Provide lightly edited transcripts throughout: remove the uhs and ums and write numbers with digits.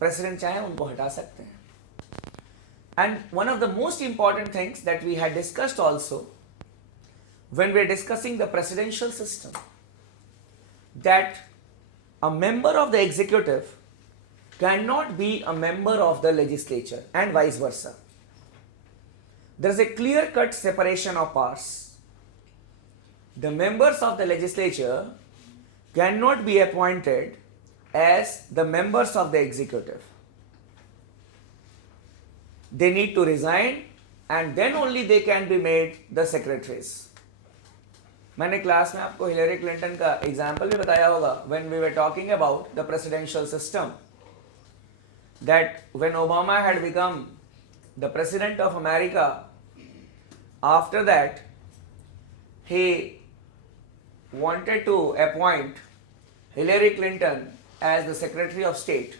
President चाहे उनको हटा सकते हैं. And one of the most important things that we had discussed also when we are discussing the presidential system, that a member of the executive cannot be a member of the legislature and vice versa. There is a clear-cut separation of powers. The members of the legislature cannot be appointed as the members of the executive. They need to resign and then only they can be made the secretaries. मैंने class में आपको Hillary Clinton का example भी बताया होगा when we were talking about the presidential system, that when Obama had become the president of America, after that he wanted to appoint Hillary Clinton as the Secretary of State.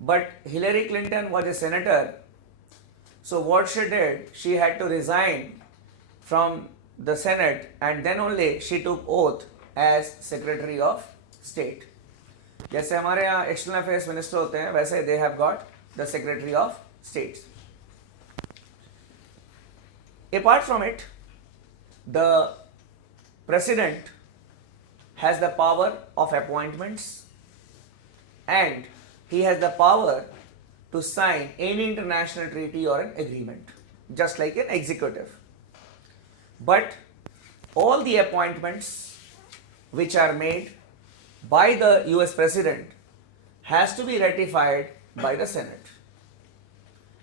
But Hillary Clinton was a senator, so what she did, she had to resign from the Senate and then only she took oath as Secretary of State. जैसे हमारे यहाँ external affairs minister होते हैं, वैसे they have got the Secretary of States. Apart from it, the President has the power of appointments and he has the power to sign any international treaty or an agreement, just like an executive. But all the appointments which are made by the US President has to be ratified by the Senate.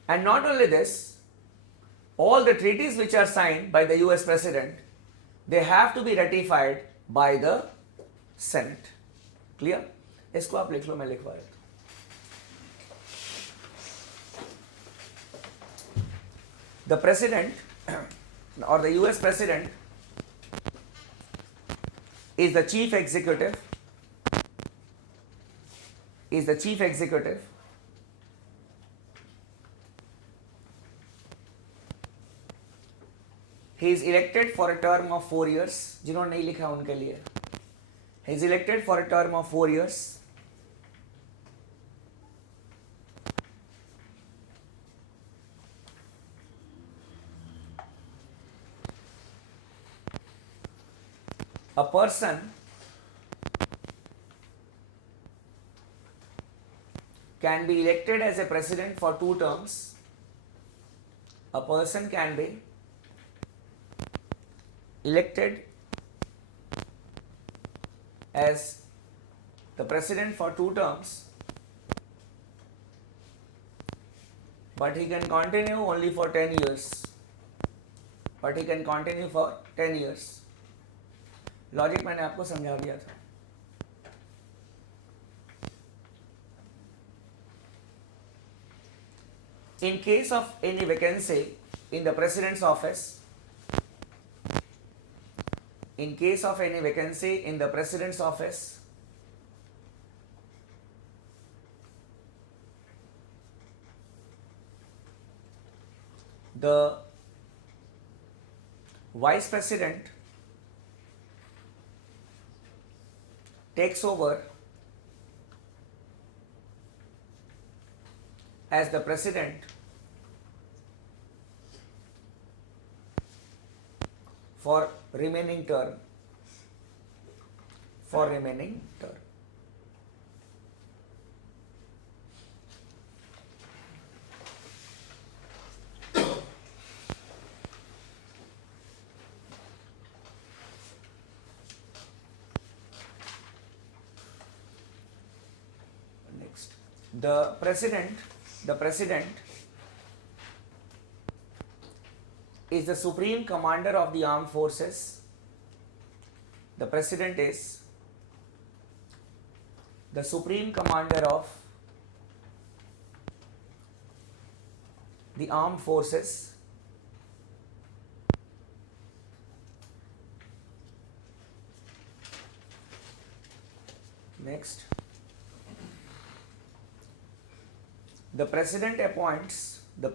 And not only this, all the treaties which are signed by the US President, they have to be ratified by the Senate. Clear? इसको आप लिख लो, मैं लिखवा देता हूँ. The President or the US President is the chief executive. Is the chief executive. He is elected for a term of 4 years. जिन्होंने नहीं लिखा उनके लिए. He is elected for a term of 4 years. A person can be elected as a president for 2 terms. A person can be elected as the president for 2 terms, but he can continue only for 10 years. But he can continue for 10 years. Logic मैंने आपको समझा दिया था. In case of any vacancy in the president's office, in case of any vacancy in the president's office, the vice president takes over as the president for remaining term. For remaining term. Next, the president is the supreme commander of the armed forces. The president is the supreme commander of the armed forces. Next, the president appoints the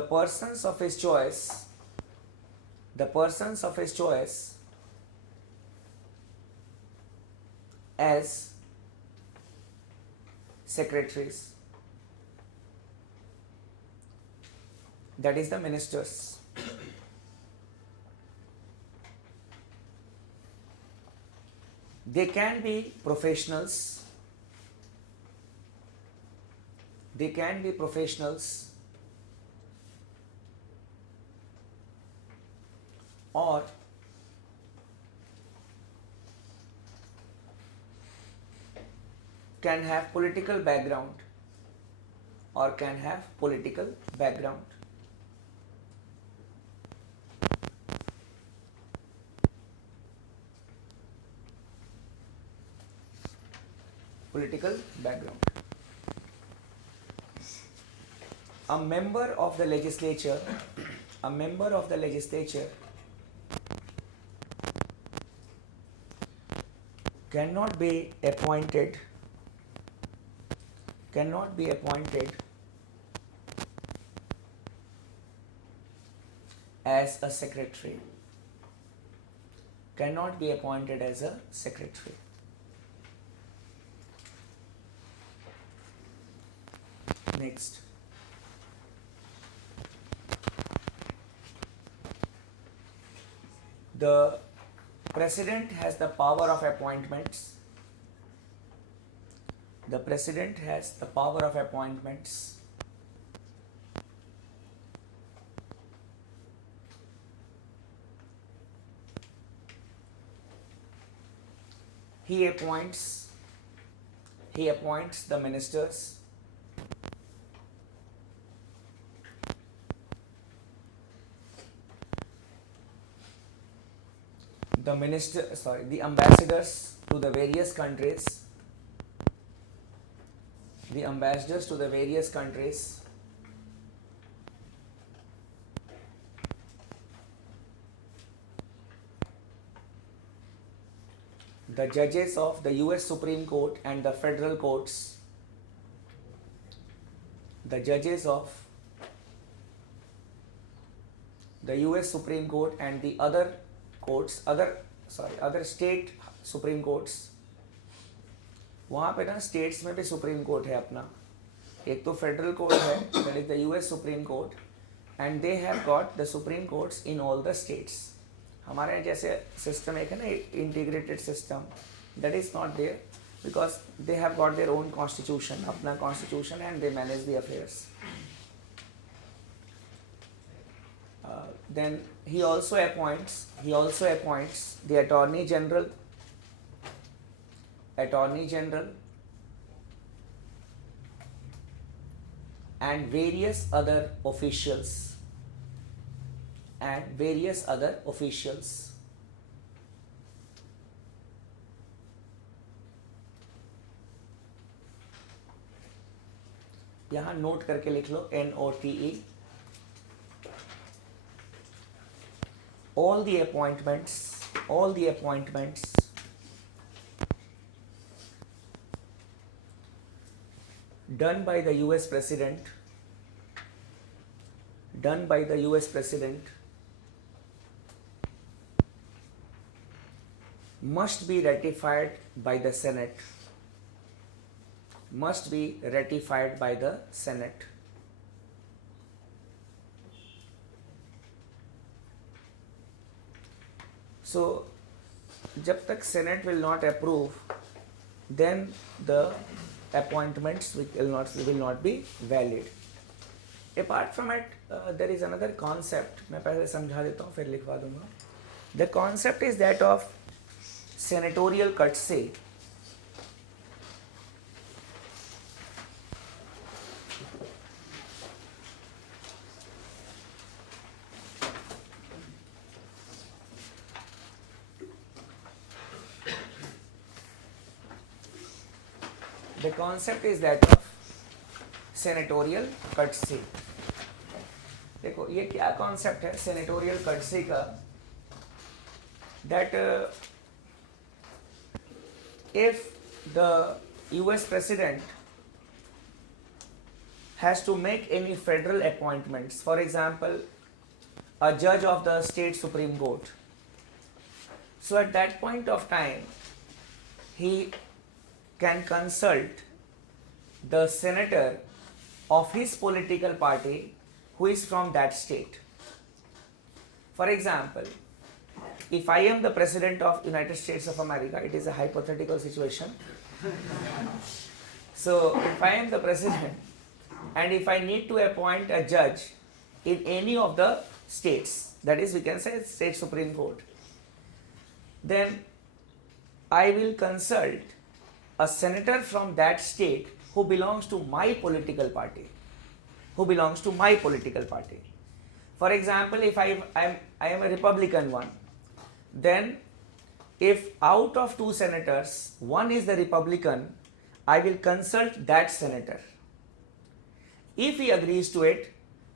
persons of his choice the persons of his choice as secretaries, that is the ministers. They can be professionals, or can have political background, political background. A member of the legislature cannot be appointed as a secretary. Next, the president has the power of appointments. He appoints the ministers. The ambassadors to the various countries. The judges of the US Supreme Court and the federal courts. The judges of the US Supreme Court and the other state Supreme Courts. वहाँ पे ना states में भी supreme court है अपना. एक तो federal court है, that is the US Supreme Court, and they have got the supreme courts in all the states. हमारे जैसे सिस्टम एक है ना, integrated system, that is not there because they have got their own constitution, अपना constitution, and they manage the affairs. Then he also appoints the attorney general and various other officials. यहाँ note करके लिख लो NOTE. All the appointments done by the US President must be ratified by the Senate. So जब तक Senate will not approve, then the appointments will not be valid. Apart from it, there is another concept. मैं पहले समझा देता हूँ फिर लिखवा दूंगा. The concept is that of senatorial courtesy. The concept is that of senatorial courtesy. देखो ये क्या कॉन्सेप्ट है senatorial courtesy का, that if the US president has to make any federal appointments, for example a judge of the state Supreme Court. So at that point of time, he can consult the senator of his political party who is from that state. For example, if I am the president of United States of America, it is a hypothetical situation. So if I am the president and if I need to appoint a judge in any of the states, that is, we can say state Supreme Court, then I will consult a senator from that state who belongs to my political party. For example, if I am a Republican one, then if out of two senators, one is the Republican, I will consult that senator. If he agrees to it,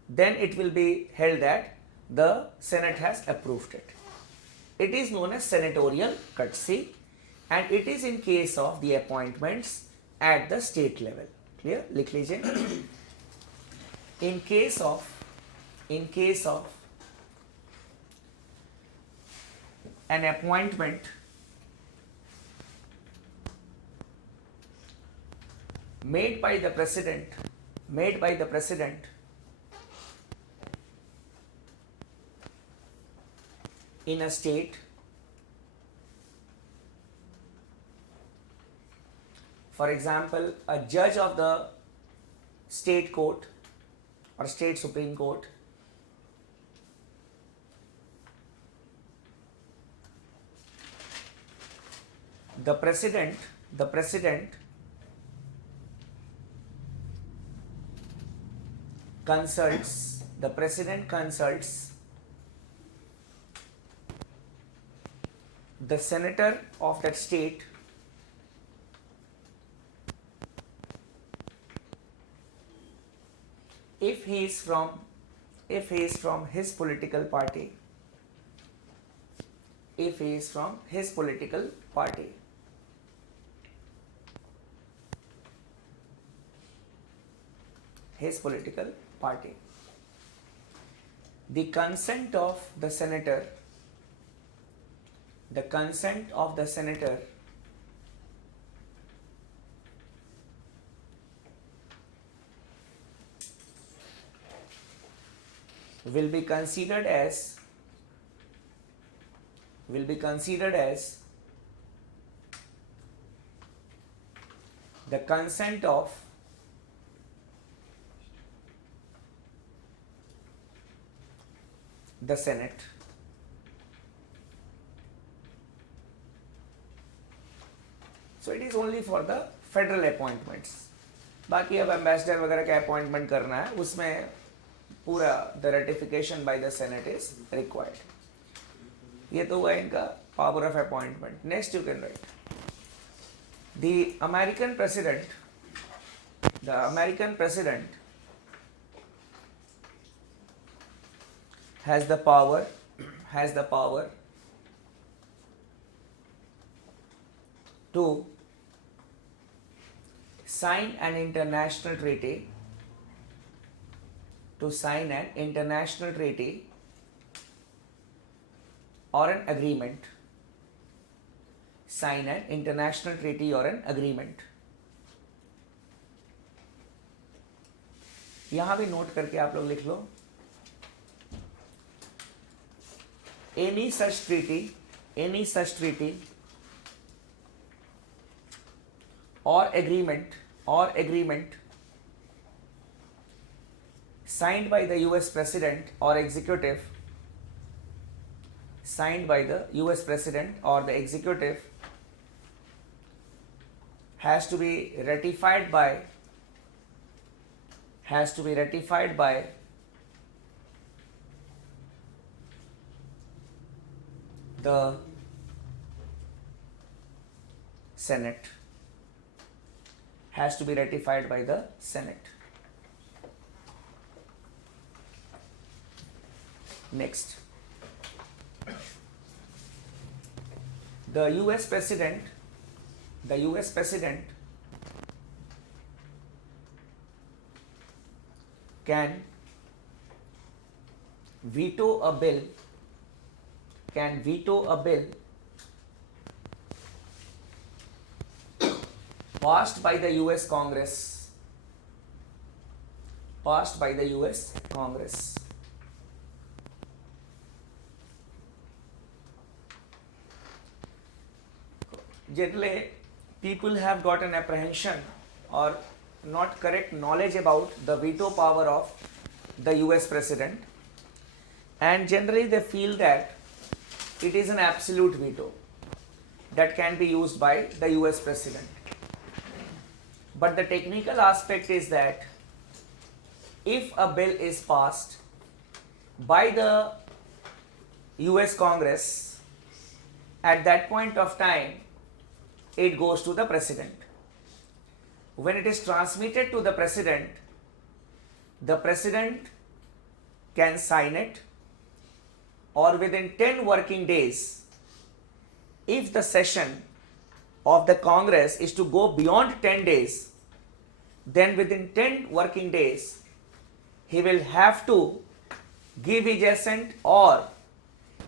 then it will be held that the Senate has approved it. It is known as senatorial courtesy, and it is in case of the appointments at the state level. Clear? लिख लीजिए. In case of an appointment made by the president in a state, for example, a judge of the state court or state Supreme Court the president consults the senator of that state if he is from his political party, the consent of the senator will be considered as the consent of the Senate. So it is only for the federal appointments. बाकी अब ambassador वगैरह का appointment करना है, उसमें पूरा the ratification by the Senate is required. ये तो हुआ इनका power of appointment. Next you can write. The American president has the power to sign an international treaty or an agreement. यहां भी नोट करके आप लोग लिख लो. Any such treaty or agreement signed by the US President or executive has to be ratified by the Senate. Next, the US President can veto a bill passed by the US Congress. Generally, people have got an apprehension or not correct knowledge about the veto power of the US president, and generally they feel that it is an absolute veto that can be used by the US president. But the technical aspect is that if a bill is passed by the US Congress, at that point of time it goes to the president. When it is transmitted to the president can sign it, or within 10 working days, if the session of the Congress is to go beyond 10 days, then within 10 working days, he will have to give his assent, or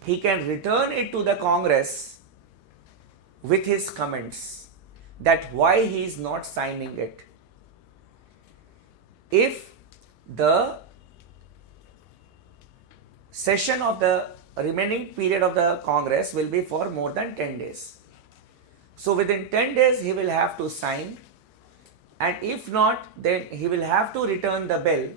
he can return it to the Congress with his comments that why he is not signing it. If the session of the remaining period of the Congress will be for more than 10 days. So within 10 days he will have to sign, and if not, then he will have to return the bill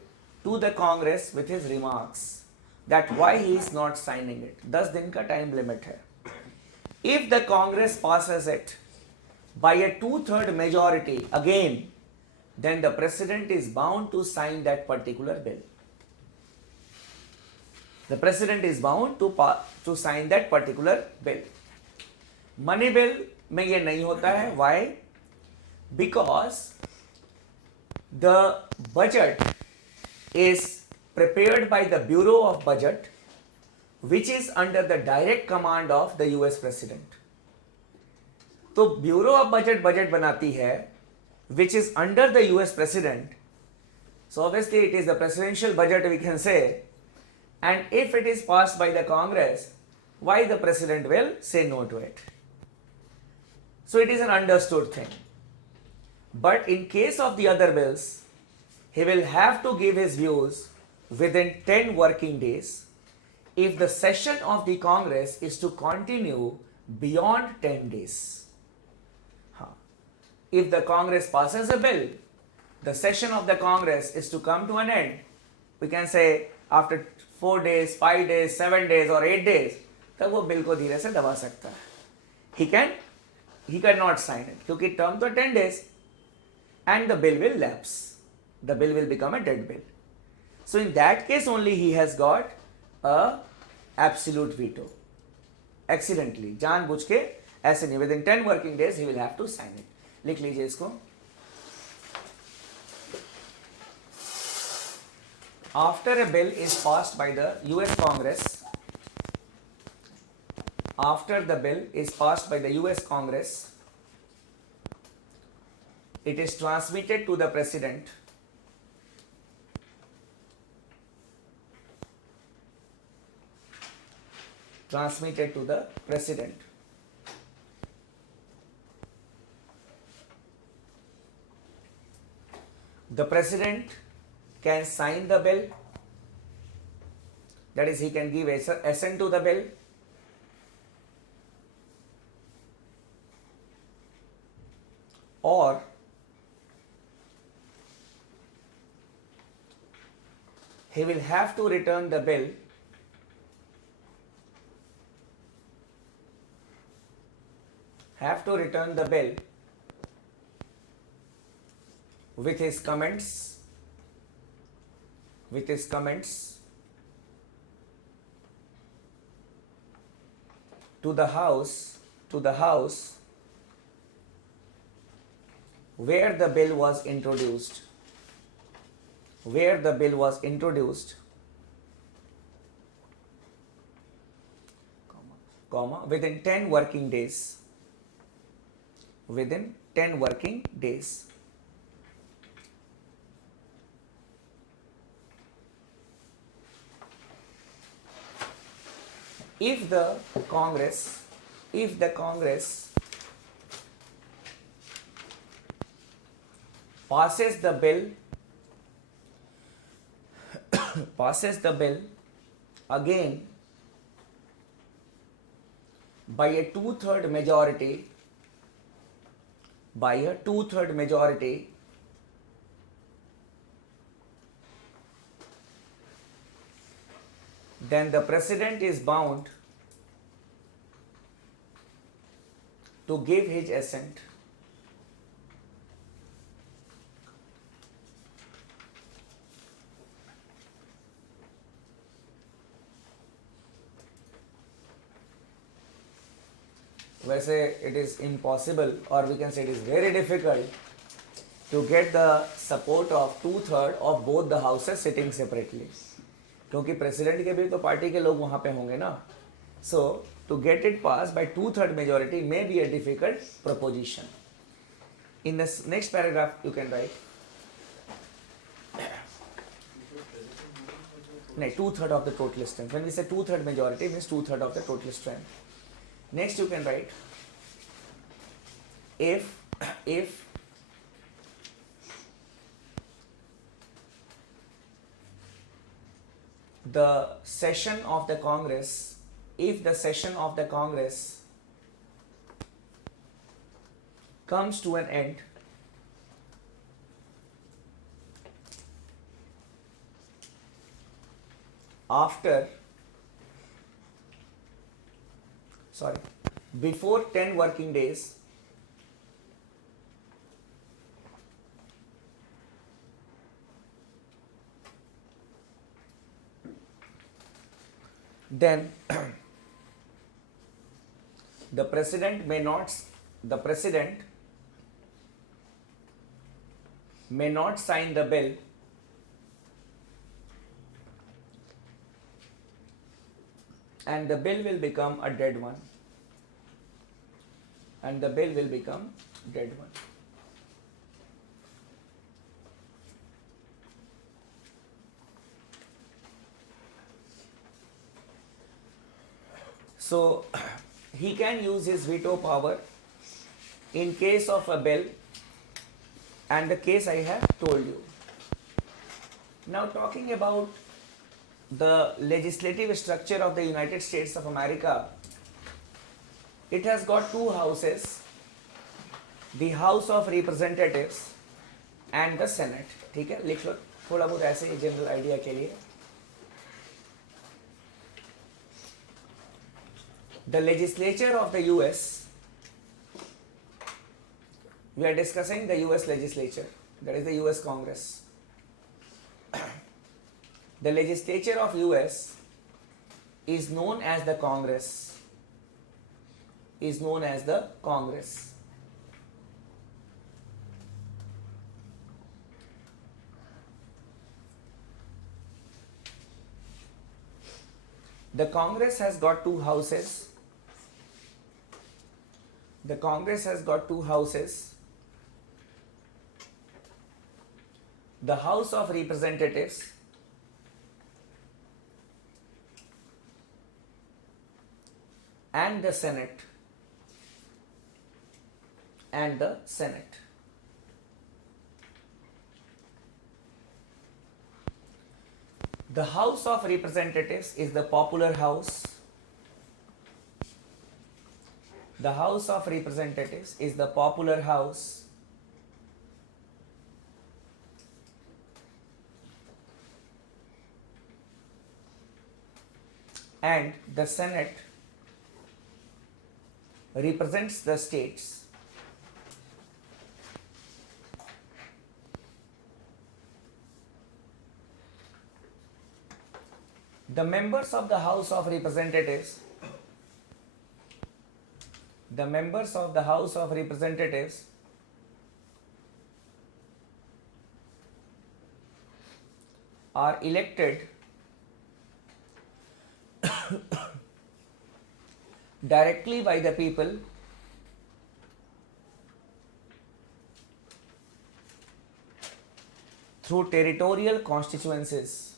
to the Congress with his remarks that why he is not signing it. 10 दिन का time limit है. If the Congress passes it by a 2/3 majority again, then the president is bound to sign that particular bill. The president is bound to sign that particular bill. Money bill में ये नहीं होता है. Why? Because the budget is prepared by the Bureau of Budget, which is under the direct command of the US President. तो Bureau of Budget बनाती है, which is under the US President. So obviously it is the presidential budget, we can say, and if it is passed by the Congress, why the president will say no to it? So it is an understood thing. But in case of the other bills, he will have to give his views within 10 working days if the session of the Congress is to continue beyond 10 days. If the Congress passes a bill, the session of the Congress is to come to an end, we can say after 4 days, 5 days, 7 days or 8 days, तब वो bill को धीरे से दबा सकता है. He cannot sign it क्योंकि term तो 10 days, and the bill will lapse. The bill will become a dead bill. So in that case only he has got a absolute veto. Accidentally, जानबूझ के ऐसे नहीं, within 10 working days he will have to sign it. लिख लीजिए इसको. After a bill is passed by the US Congress, it is transmitted to the president. The president can sign the bill, that is, he can give assent to the bill, or he will have to return the bill with his comments to the house where the bill was introduced, within 10 working days. if the Congress passes the bill again by a two-third majority, then the president is bound to give his assent. वैसे it is impossible, or we can say it is very difficult to get the support of two-third of both the houses sitting separately, क्योंकि president के भी तो party के लोग वहां पे होंगे ना. So to get it passed by two-third majority may be a difficult proposition. In the next paragraph you can write, no, two-third of the total strength. When we say two-third majority, means two-third of the total strength. Next you can write, if the session of the Congress comes to an end before 10 working days, then the president may not sign the bill and the bill will become a dead one. So he can use his veto power in case of a bill and the case I have told you. Now talking about the legislative structure of the United States of America, it has got two houses, the House of Representatives and the Senate. ठीक है, लिख लो थोड़ा बहुत ऐसे ही general idea के लिए. The legislature of the US, we are discussing the US legislature, that is the US Congress. The legislature of US is known as the Congress. The Congress has got two houses. The House of Representatives and the Senate. The House of Representatives is the popular house. And the Senate represents the states. The members of the House of Representatives are elected directly by the people through territorial constituencies.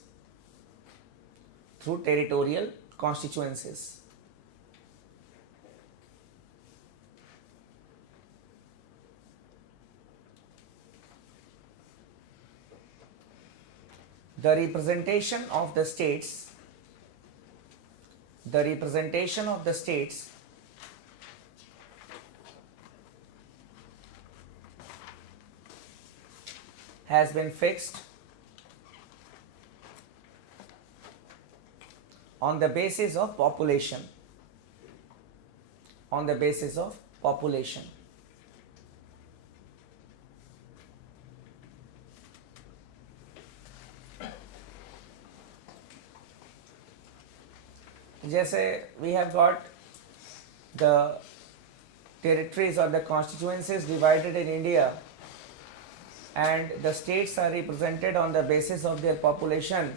the representation of the states, the representation of the states has been fixed on the basis of population, on the basis of population. जैसे we have got the territories or the constituencies divided in India, and the states are represented on the basis of their population.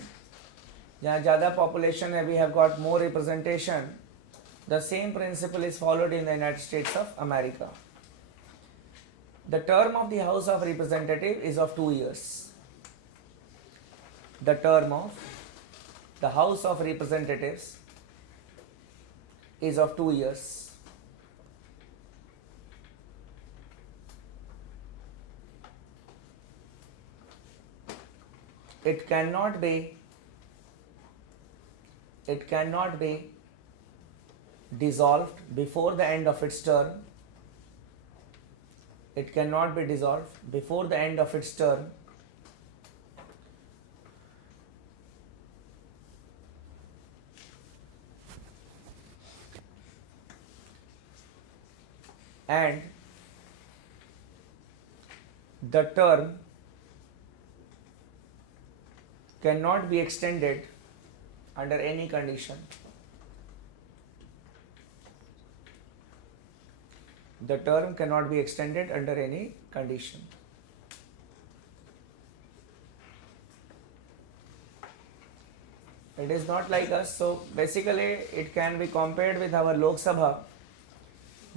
जहाँ ज़्यादा population है, we have got more representation. The same principle is followed in the United States of America. The term of the House of Representatives is of 2 years. The term of the House of Representatives is of 2 years. It cannot be dissolved before the end of its term. It cannot be dissolved before the end of its term. And the term cannot be extended under any condition. The term cannot be extended under any condition. It is not like us, so basically it can be compared with our Lok Sabha,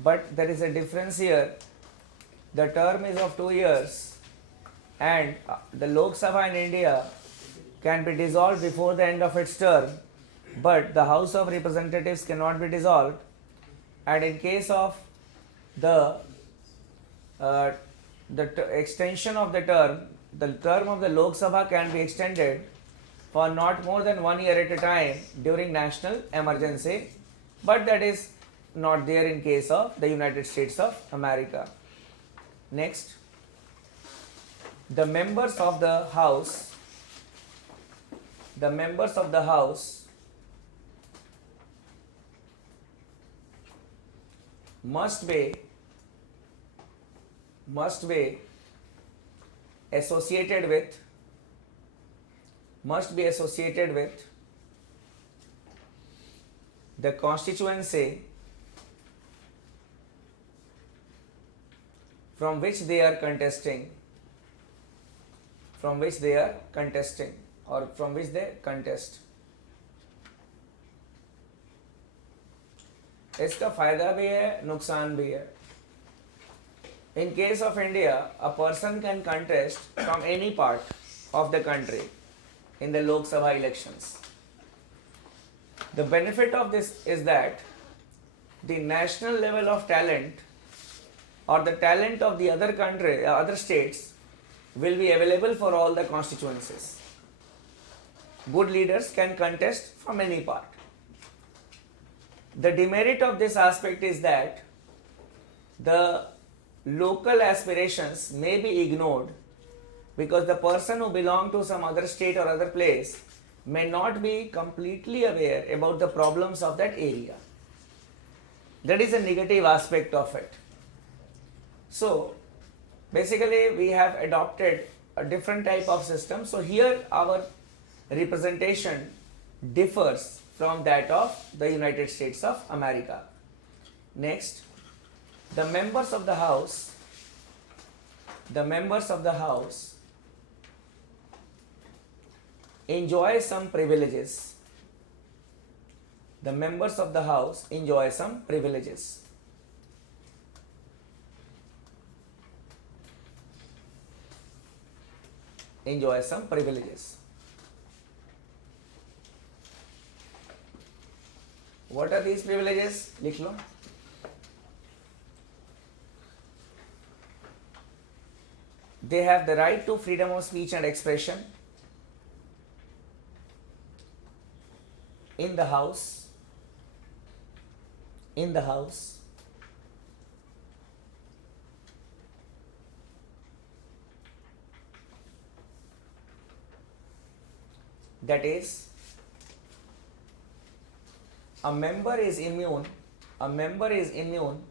but there is a difference here. The term is of 2 years, and the Lok Sabha in India can be dissolved before the end of its term, but the House of Representatives cannot be dissolved. And in case of the extension of the term of the Lok Sabha can be extended for not more than 1 year at a time during national emergency, but that is not there in case of the United States of America. Next, the members of the House must be associated with the constituency from which they are contesting, or from which they contest. इसका फायदा भी है, नुकसान भी है. In case of India, a person can contest from any part of the country in the Lok Sabha elections. The benefit of this is that the national level of talent or the talent of the other states will be available for all the constituencies. Good leaders can contest from any part. The demerit of this aspect is that the local aspirations may be ignored because the person who belongs to some other state or other place may not be completely aware about the problems of that area. That is a negative aspect of it. So basically we have adopted a different type of system. So here our representation differs from that of the United States of America. Next, the members of the House enjoy some privileges. The members of the House enjoy some privileges. What are these privileges? लिख लो. They have the right to freedom of speech and expression. in the house, in the house, that is, a member is immune